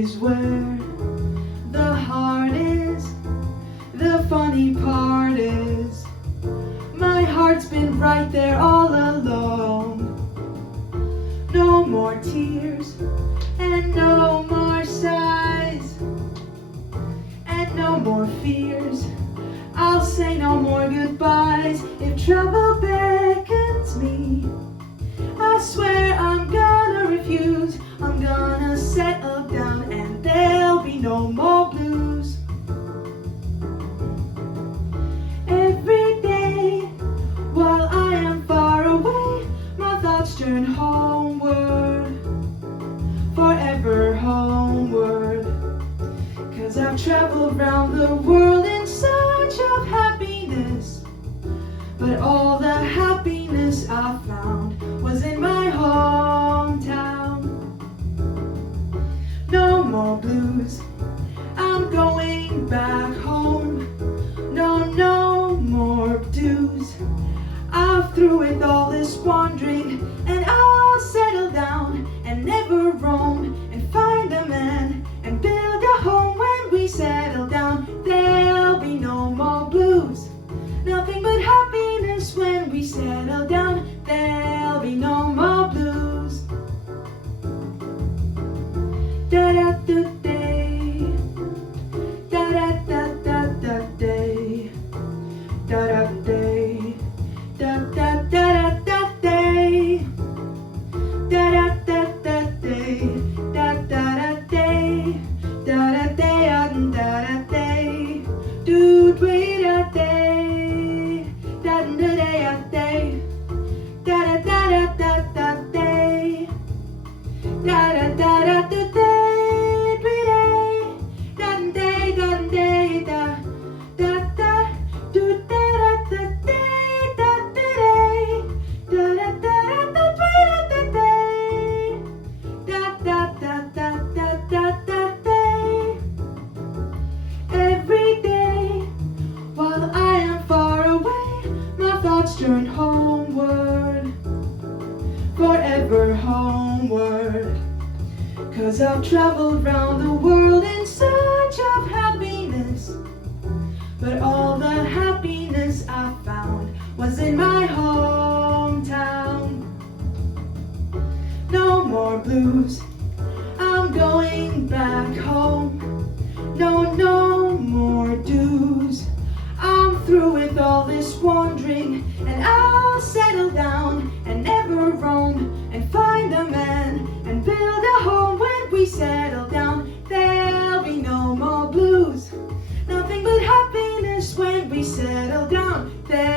is where the heart is. The funny part is, my heart's been right there all along. No more tears, and no more sighs, and no more fears. I'll say no more goodbyes. If trouble beckons me, I swear I'm gonna refuse. I'm gonna settle down and there'll be no more blues. Every day, while I am far away, my thoughts turn homeward, forever homeward. 'Cause I've traveled round the world in search of happiness, but all the happiness I found was in my hometown. No more blues, I'm going back home. No more dues. I'm through with all this wandering, and I'll settle down and never roam, and find a man and build a home. When we settle down, there'll be no more blues. Nothing but happiness when we settle down. There'll be no more blues. Da da da day, da da da da da day, da da day, da da da da day, da da da da day, da da da day, da da day, da da day, do do da day, da da da day, da da da da da day, da da da da day, da day, da day, da da da do da da day, da day, da da da da day, da da da da da da day. Every day, while I am far away, my thoughts turn homeward, forever homeward. 'Cause I've traveled round the world in search of happiness, but all the happiness I found was in my hometown. No more blues, I'm going back home. No more dues. I'm through with all this wandering, and I'll settle down and never roam, and find a man and build a home. When we settle down, there'll be no more blues. Nothing but happiness when we settle down.